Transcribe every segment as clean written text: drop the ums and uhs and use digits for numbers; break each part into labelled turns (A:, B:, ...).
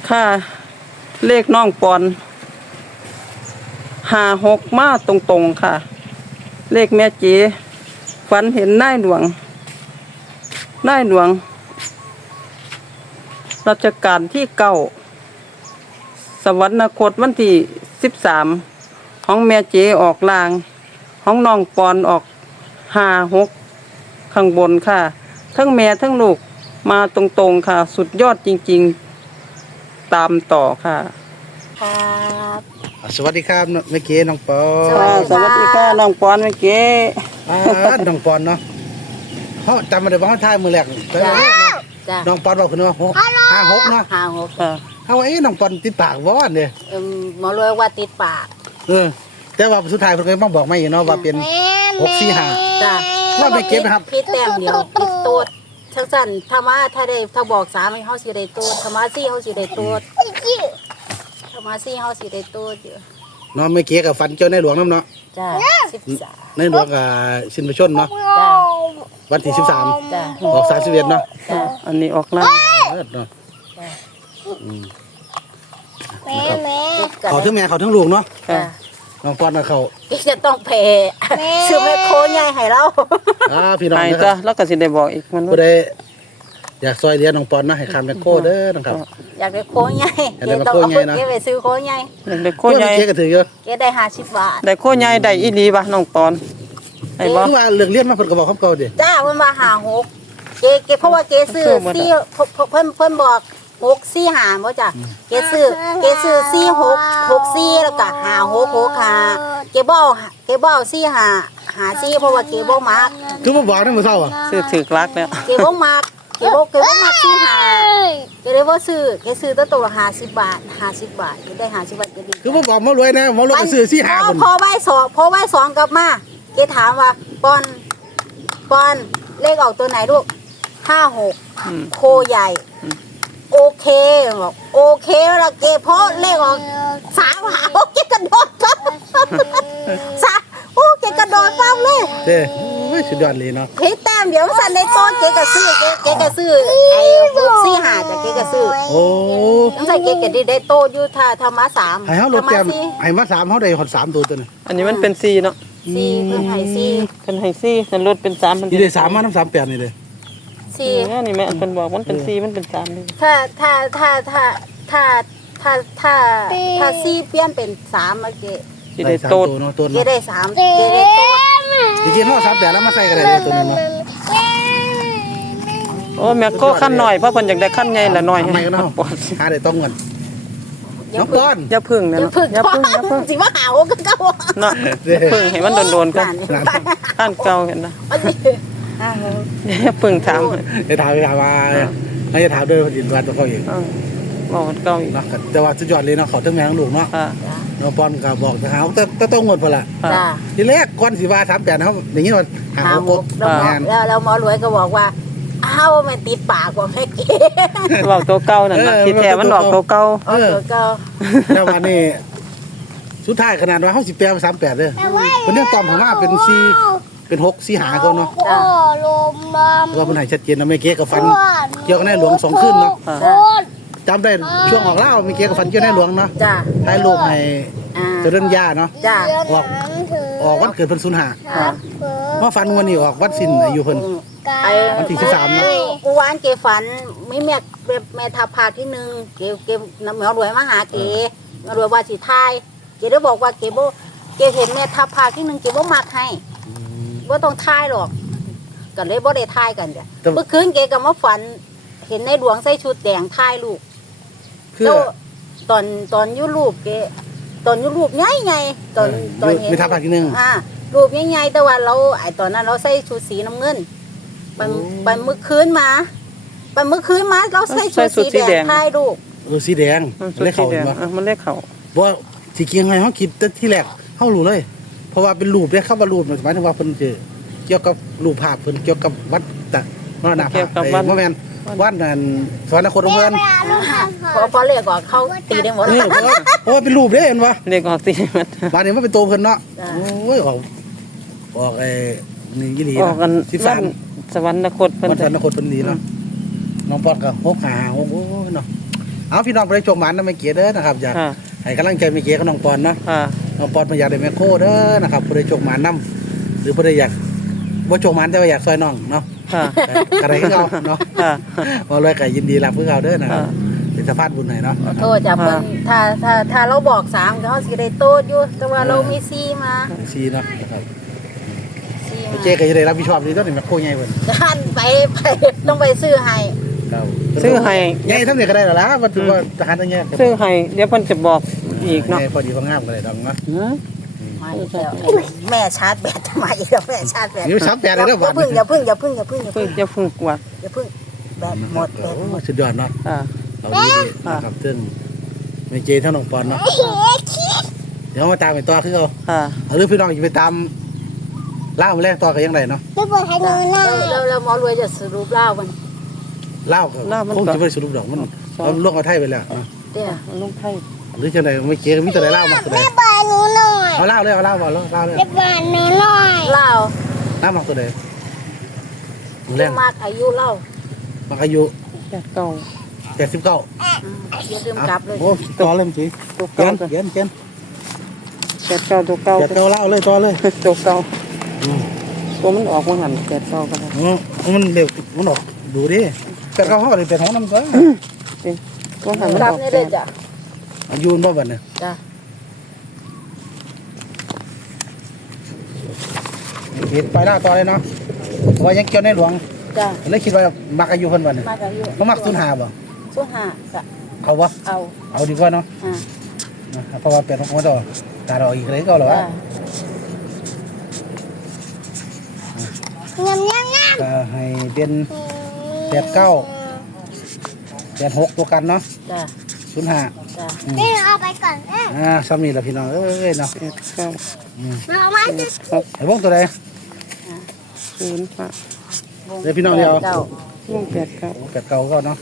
A: ค่ะเลขน้องปอน56มาตรงๆค่ะเลขแม่เจ๋ฝันเห็นนายหลวงรัชกาลที่9สวรรคตวันที่13ของแม่เจ๋ออกลางของน้องปอนออก56ข้างบนค่ะทั้งแม่ทั้งลูกมาตรงๆค่ะสุดยอดจริงๆตามต่อค่ะ
B: ครับ
C: สวัสดีครับเมื่อกี้น้องปอน
B: สวัสดีค่ะ
A: น้องปอนเมื่อกี้
C: น้องปอนเนาะเขาจำมาได้ว่าเขาทายมือแรก
B: จ้ะ
C: น้องปอนบอกคือว่า56เนาะ
B: 56
A: ค่ะ
C: เขาน้องปอนติดปากบ่ว่าเนี่ย
B: หมอรวยว่าติดปาก
C: แต่ว่าสุดท้ายเพิ่นก็มาบอกไม่เนาะว่าเป็น645
B: จ้ะ
C: ว่าไปเก็บนะครับ
B: พี่แต้มเดียวพี่โตดทั้งสั้นถ้าบอก3ให้เฮาสิได้โตดถ้ามา4เฮาสิได้โตดถ้ามา4เฮาสิได้โตดอยู่
C: เนาะเมื่อกี้กับฟันเจ้าในหลวงนำเนาะ
B: จ้ะ13
C: ในหลวงกับสิ้นพระชนเนาะ
B: จ้ะ
C: วันที่13
B: จ้ะ
C: ออก31เนาะ
B: จ้ะ
A: อันนี้ออกล่าง
C: เนาะ
B: เด็กกัน
C: เขาถึงแม่เขาถึงลูกเนาะ
B: จ้ะ
C: น้องปอนกับเขา
B: จะต้องแพ้ซื้อแม่โคใหญ่ให้เรา
C: พี่น้อง
A: ไอ้
C: นะค
A: จ้ะ
C: รับ
A: แล้วก็สิได้บอกอีกมัน
C: ผู้ใดอยากซอยเหลือน้องปอนนะให้คำเป็นโคเด้อนะครับ
B: อยากได้โคใหญ่
C: อยากได้
B: ต้อง
C: โคใหญ่
B: เอา
C: นะ
B: เก็บไปซื้อโคใหญ่
A: ได้โคใหญ่
C: เจ๊ก็ถือเยอะ
B: เก็บได้50 บาท
A: ได้โคใหญ่ได้อีหลีบ่น้องปอนไอ้บ่
C: คือว่าเรื่องเลี้ยนมาเพิ่นก็บอกคำเก่าดิ
B: จ้ามันมา56เกเพราะว่าเกซื้อซี่เพิ่นบอก645บ่จ้ะเกซื้อ4664แล้วก็5665เกบ่เอา4554เพราะว่าเกบ่มัก
C: คือมาบอกนั่นมื้อเช้าอ่ะ
A: ซื้อถือกลักแล้ว
B: เกบ่มักเกบ่มัก45เกเลยบ่ซื้อเกซื้อตัวละ50 บาท50 บาทเกได้50 บาทเกดี
C: คือมาบอกมารวยนะมารวยไปซื้อ4 5คน
B: พอใบสองกลับมาเกถามว่าปอนเลขออกตัวไหนลูก56โคใหญ่โอเคบอกโอเคแล้วเกเพราะเลขออก356เกกระโดดครับเกกระโดดปั๊บเลย
C: เด้สุดยอดเลยเนาะ
B: เฮ้ยแต้มเดี๋ยวสั่นในโต๊ะเกกระซื้อไอ้645จากเกกระซื้อ
C: โอ้
B: ต้องใส่เกกระได้โต๊ะอยู่ถ้ามา3
C: ให้เฮาลดแต้มให้มา3เฮาได้ฮอด3ตัวตัวนึง
A: อันนี้มันเป็น4เนาะ
B: 4เพิ่นให้4
A: เพิ่นให้4ฉันลดเป็น3มัน
C: นี่ได้3มานำ38นี่เด้
A: นี่นี่แม่เพิ่นบอกมันเป็น4มันเป็น3นี่
B: ถ้าซี่เปลี่ยนเป็น3มาเก
A: สิได้โตด
C: เนาะตัว
B: เก
C: เนาะ
B: ได้3เกได้โตด
C: จริงๆเฮา38แล้วมาใส่ก็ได้ตัวนึงเนาะ
A: โอ้แม่ก็ขั้นน้อยเพราะเพิ่นอยากได้ขั้นใหญ่ละน้อย
C: ทำไมก็เนาะ
A: ปอน
C: หาได้ต้องเงินน้องปอน
A: อย่าพึ่งนะ
B: อย่า
A: เนาะ
B: พึ่ง
A: อย่าพึ่งอย่าพึ่ง
B: สิว่าหาวก็เก่า
A: เนาะอย่าพึ่งให้มันโดนๆกัน
C: หลาน
A: ท่านเก่าเห็นนะ
B: อันนี้
A: อย่าพึ่งถาม
C: จะถามว่าให้จะถามด้วยว่าสิว่าตัวเขาเอง
A: บอกมันเก่าอีก
C: เนาะแต่ว่าสุดยอดเลยเนาะเขาทั้งแม่ทั้งลูกเนาะ
A: ค่ะ
C: น้องปอนก็บอกจะหาแต่ต้องเงินพุ่นล่ะ
A: ค่ะ
B: จ้า
C: ทีแรกก่อนสิว่า38เฮาอย่างงี้ว่าหา
B: หา
C: หก
B: แล้วหมอรวยก็บอกว่าอ้าวมันติดปากว่าแม่เก
A: บอกตัวเก่านั่นน่ะที่แท้มันออกตัวเก่า
B: เออก็
C: แล้ววันนี้สุดท้ายขนาดว่าเฮาสิแปลเป็น38เด้อเพิ่นยังตอบผมว่าเป็น4เป็น6 4หาคนเนาะ
B: จ้า
C: ว่าเพิ่นให้ชัดเจนนะแม่เก๋กับฟันเกี่ยวกับในหลวง2คืนเนาะ
A: ค่ะ
C: จำได้ช่วงออกเล่าแม่เก๋กับฟันเกี่ยวในหลวงเนาะ
B: จ้า
C: ถ่ายรูปให้
B: อ่า
C: เจริญญาเนาะ
B: จ้า
C: ออกวันเกิดเพิ่น05
A: ค่ะ
C: ว่าฟันวันนี้ออกวันสิ้นอายุเพิ่น
B: ไอ้
C: วันที่13เนาะ
B: กูวานเกฝันไม่แม่ทับผากที่หนึ่งเกน้ำหมอรวยมาหาเกหมอรวยว่าสิทายเกได้บอกว่าเกเห็นแม่ทับผากที่หนึ่งเกบ่มักให้บ่ต้องทายหรอกก็เลยบ่ได้ทายกันเด้อเมื่อคืนเกก็มาฝัน เห็นในหลวงใส่ชุดแดงทายลูก
C: คือ
B: แล้วตอนอยู่รูปเกตอนอยู่รูปใหญ่ๆตอนเห็น
C: มีทับปากทีนึง
B: รูปใหญ่ๆแต่ว่าเราตอนนั้นเราใส่ชุดสีน้ำเงินไปเมื่อคืนมาเราใส่ชุดสีแดงถ่ายรูป
C: สีแดง
A: มัน
C: เล
A: สุ
C: ย
A: ดที่
C: เข้า
A: แดง
C: เนาะ
A: มันเลขเขา
C: บ่สิเกียงให้เฮาคิดแต่ที่แรกเฮารู้เลย เพราะว่าเป็นรูปเด้คำว่ารูปหมายถึงว่าเพิ่นสิเกี่ยวกับรูปภาพเพิ่นเกี่ยวกับวัดตะมรณภาพบ่แม่นวัดนั่นสวรรคตของเพิ่น
B: พอเรียกว่าเขาตีได้หมด
C: เพราะว่าเป็นรูปเด้เห็นบ่
A: เลขออกตีมัน
C: บาดนี้มันเป็นตัวเพิ่นเนาะ
B: จ้ะ
C: โอ้ยออกนี่อีหลี
A: ออกกัน
C: 13
A: วันสวรรคตเพิ่น
C: วัดสวรรคตเพิ่นดีเนาะน้องปอดก็6 5 6โอ้ยเนาะเอาพี่น้องไปโชคหมันนะแม่เก๋เด้อนะครับอยาก
A: ค่ะ
C: ให้กำลังใจแม่เก๋กับน้องปอนเนาะ
A: ค่ะ
C: น้องปอนมาอยากได้แม่โคเด้อนะครับผู้ใดโชคหมันนํหรือผู้ใดอยากบ่โชคหมันแต่ว่าอยากซอยน้องเนาะ
A: ค่ะ
C: อะไรก็เอาเนาะ
A: ค่ะ
C: บ่เลยก็ยินดีรับเพื่อเอาเด้อนะครับ
A: ค่ะ
C: เป็นสะพานบุญให้เนาะ
B: โทษจ้ะเพิ่นถ้าเราบอก3ก็เฮาสิได้โตดอยู่แต่ว่าเรามี4มา
C: ซีเนาะนะครับ
B: 4
C: โอ
B: มา
C: เคก็จะได้รับผิดชอบดีต้นนี่แม่โคใหญ่เพิ่น
B: ด้านไปต้องไปซื้อให้
C: ครับ
A: ซื้อให้
C: ใหญ่ทำนี่ก็ได้แล้วล่ะว่าถือว่าทหารตั้งแยก
A: ซื้อให้เดี๋ยวเพิ่นจะบอกอีกเนาะ
C: พอดีพองามก็ได้ดอกเนาะ
A: หือ
B: มาอีกแล้วแม่ชาร์จแบตมาอีกแล้วแม่ชาร์จแบต
C: นิ้ว38เลยเด้อ
B: อย่า
C: บาด
B: พึ่งอย่าพึ่งอย่าพึ่งอย่าพึ่งอย่า
A: เพิ่
B: พึ่
A: ง
B: ง
A: จะพึ่งกว่า
B: อย่าพึ่งแบตหมดแบตหมด
C: สุดยอดเนาะ
A: ค่ะ
C: เราดีดีนะครับซึ่งไม่เจเท่าน้องปอนเนาะเดี๋ยวมาตามไปต่อคือเอา
A: ค่ะ
C: เอาหรือพี่น้องจะไปตามล่ามาแรกต่อกันยังไงเนาะ
B: แล้วหมอรวยจะสรุปเล่ามัน
C: เล่าก็คงจะไม่สรุปดอกมันลงเอาไทยไปแล้ว
B: เตี้ย
A: ลงไทย
C: หรือจะไหนไม่เจมีตัวไหนเล่ามาตัวไหน
D: บายหนูหน่อย
C: เอาเล่าเลยเอาเล่ามาเล่าเลย
D: บายหนูหน่อย
B: เล่า
C: เล่ามาตัวไหนแร
B: เรื่อง งมากอายุเล่า
C: มันอายุ
A: เก่า
C: 89
B: อย่าลืมกลับเลย
C: โอ้ต่อเลยจี
A: ตัว
C: เขีย
A: เก่าน
C: เขียนเขียน
A: ตัวเก่า
C: เล่าเลยต่อเลย
A: ตัวเก่าตัวมันออกมาหันเก่าก็ได้
C: มันเร็วมันออกดูดิแต่เขาเขาก็เลยเป็นของน้ำก็
A: ตัวหันมัน
B: กลั
A: อบ อก
B: นี่เลยจ้ะ
C: อายุบ่บัดเนี่ย
B: จ้ะ
C: เห็นไปล่าต่อเลยเนาะว่ายังเกี่ยวในหลวง
B: จ้ะ
C: เลยคิดว่ามักอายุเพิ่นบ่เนี่ย
B: มากอายุ
C: บ่มักสูญหาบ่
B: สู้หาจ้ะ
C: เอาวะ
B: เอา
C: เอาดีกว่าเนาะ เพราะว่าเป็นของเราตาเราอีกเลยก็หรอวะ
D: งามงามงาม
C: ก็ให้เป็น89 86ตัวกันเนาะ
B: จ้ะ
C: 05
B: จ้ะ
D: นี่เอาไปก่อนแม่
C: ซ้ำนี่ล่ะพี่น้องเอ้ยเนาะ
A: เก้า
D: เอามาสิ
C: ไอ้วงตัวใด
A: ศูนย์ค่ะ
C: เดี๋ยวพี่น้องเดียว
B: จ้ะ
A: วง89
C: 89ก็เนาะ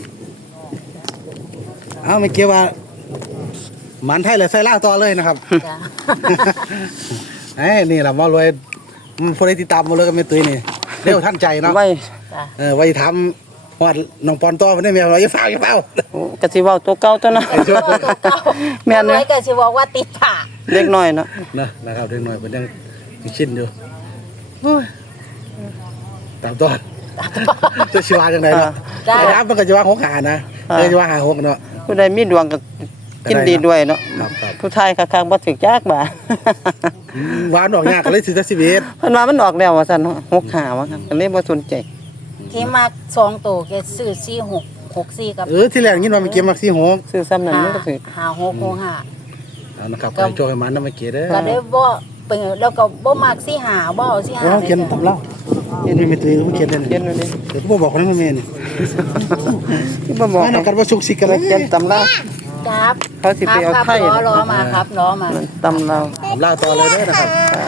C: เอาไม่เกี่ยวว่าหมันไทยและใส่ลาวต่อเลยนะครับ
B: จ้ะ
C: ไอ้นี่ล่ะหมอรวยผู้ใดติดตามหมาเลยก็แม่ตุ้ยนี่เร็วทันใจเนาะ
A: ไว้
B: จ้ะ
C: ไว้ถามฮอดน้องปอนต่อบ่ได้แม่ว่าอย่าฟ้าวอย่าฟ้าว
A: กะสิเว้าตัวเก่าตัวนะ
C: ไอ้ช่วยเพิ่น
A: แม่น
B: รว
A: เนาะ
B: ยก็สิบอกว่าติดผ่า
A: เล็กน้อยเนาะ
C: นะครับเด็กหน่อยเพิ่นยังชินอยู่โอ้ยตามต่อจะสิว่าจังไดเนาะ
B: จ้ะ
C: ไอ้รับมันก็จะว่า6หานะเดี๋ยวจะว่าหา6เนาะ
A: ผู้ใดมีดวงก็กินดีด้วยเนาะ
C: ครับครับ
A: ผู้ชายคักๆบ่ถึกจักบ่า
C: หวานออกยากก็เลยสิจะ11
A: เพิ่นว่ามันออกแล้วว่าซั่นเนาะ65ว่าครับก็เลยบ่สนใจ
B: ที่มาก2ตัวแกซื้อ4664กับ
C: ที่แรกยินว่ามันเก็บมัก46
A: ซื้อซ้ำนั้นมันก็ถึก
B: 5665
C: เอานะครับไปโชว์ให้มันนำมาเก็บเด้อ
B: ก็ได้บ่เป็นแล้วก็บ่มัก45บ่เอา45
C: เอาเขียนตำราเขียนไม่ตุ้ยเขียนได้
A: เขียนไว้ดิ
C: เดี๋ยวบ่บอกคนนั้นแม่นี่
A: ที่บ่บอก
C: ว่านักกันว่าสุกสิกันเลย
A: เขียนตำรา
B: ครับ
A: เขาสิไปเอาไทย
B: ครับล้อมาครับล้อมา
A: ตำเรา
C: ตำราต่อเลยเด้อนะครับ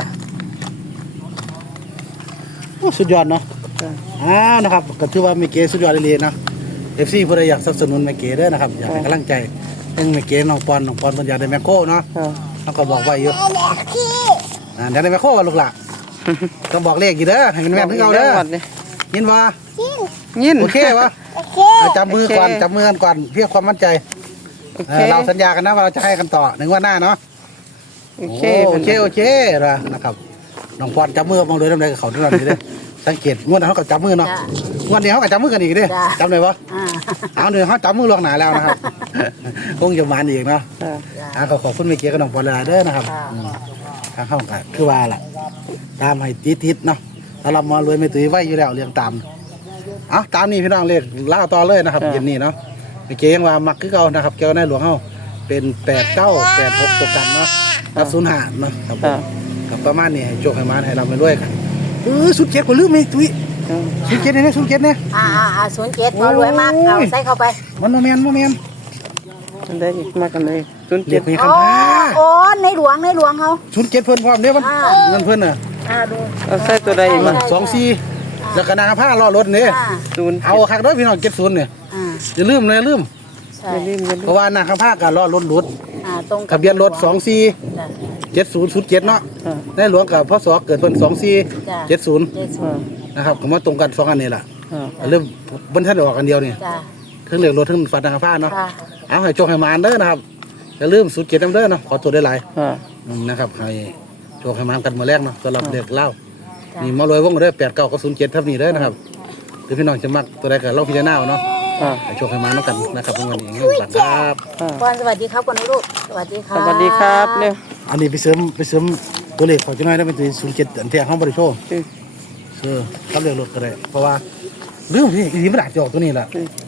C: สุดยอดเนาะนะครับก็ถือว่าเมเกสุดยอดเลยเนาะ FC ผู้ใดอยากสนับสนุนเมเกเด้อนะครับอยากให้กำลังใจเรื่องเมเกน้องปอนเพิ่นอยากได้แมคโครเนาะ
A: ค่ะ
C: เขาก็บอกไว้อยู่
D: เด็กพี่
C: อยากได้แมคโครว่าลูกหล่ะก็บอกเลขอยู่เด้อให้มันแม่นถึงเอาเด้อยินว่า
A: ยิน
C: โอเควะ
D: โอเค
C: จับมือก่อนจับมือกันก่อนเพื่อความมั่นใจ
A: โอเค
C: เราสัญญากันนะว่าเราจะให้กันต่อหนึ่งวันหน้าเนาะ
A: โอเค
C: โอเคนะครับน้องปอนจับมือมองเลยน้ำลายกับเขาทุกวันนี้เด้อสังเกตงวดนั้นเขากับจับมือเนาะงวดนี้เขากับจับมือกันอีกเด้อจำได้ปะ
B: อ่า
C: เอาเดี๋ยวเขาจับมือลวงหนาแล้วนะครับ คงจะมานอีกเนาะ
A: ค่ะ
C: ขอบคุณเมเกียกับน้องปอนเลยเด้อนะครับทางเข้ากันคือว่าล่ะตามให้ติดเนาะถ้าเรามารวยไม่ตุ้ยไว้อยู่แล้วเรียงตามตามนี้พี่น้องเลขเล่าต่อเลยนะครับเย็นนี้เนาะเมเกียยังว่ามักคือเก่านะครับเกี่ยวในหลวงเขาเป็น8986ตัวกันเนาะรับ05เนาะครับผมกับประมาณนี้ให้โชคให้มานให้เราไปรวยกันสุดเจ็ดกว่าลืมไหมตุ้ยสุดเจ็ดเนี่ยสุดเจ็ดเนี่ย
B: 07หมอรวยมากเอาใส่เข้าไป
C: มันโมเมน
A: อันได้อีกมากันเลยศูนย์
C: เรี
A: เจ็
C: ย
A: ด
C: กมีคำท้า
B: อ๋อในหลวงเขา
C: ชุดเจ็ดเพิ่นพร้อมเนี่ยมันเงินเพิ่นน่ะ
B: ดู
A: เอาใส่ตัวใดอีกมา
C: 24แล้วก็นางผ้ารอรถนี่
A: ศูนย์
C: เอาคักด้วยพี่น้อง70เนี่ยอย่าลืมเลยลืม
B: ใช่
A: อย่าลืมอย่า
C: เพ
A: ลืม
C: ราะว่านางผ้าก็รอรถหลุด
B: ตรง
C: ทะเบียนรถ247007เนาะในหลวงกับพศเกิดเพิ่น2470นะครับก็มาตรงกัน2อันนี้ล่ะเริ่มบนท่านออกกันเดียวนี่
B: จ้า
C: ทั้งเหลืองรถทั้งฝันนางผ้าเนาะ
B: ค่ะ
C: เอาให้โชคให้มานเด้อนะครับอย่าลืมสูตรเจ็ดน้ำเด้อเนาะขอตัวได้หลาย
A: ค่ะ
C: นะครับให้โชคให้มานกันมาแรกเนาะสำหรับเด็กเล่านี่มารวยวงเด้อ89กับ07ทับนี้เด้อนะครับหรือพี่น้องจะมักตัวใดก็ลองพิจารณาเอาเนาะ
A: ค่ะ
C: ให้โชคให้มานน้ำกันนะครับในวันนี้ครับ
A: ค่ะ
B: ก่อนสวัสดีครับก่อนนะลูกสวัสดีค
A: ส
B: รับ
A: วัสดีครับเนี่ย
C: อันนี้ไปเสริมตัวเลขของจังไงได้เป็นตัว07อันที่ห้องบริโภค
A: อืม
C: ครับเรียกรถก็ได้เพราะว่าเรื่องนี้อีนี้มันอาจจะออกตัวนี้แหละ
A: อืม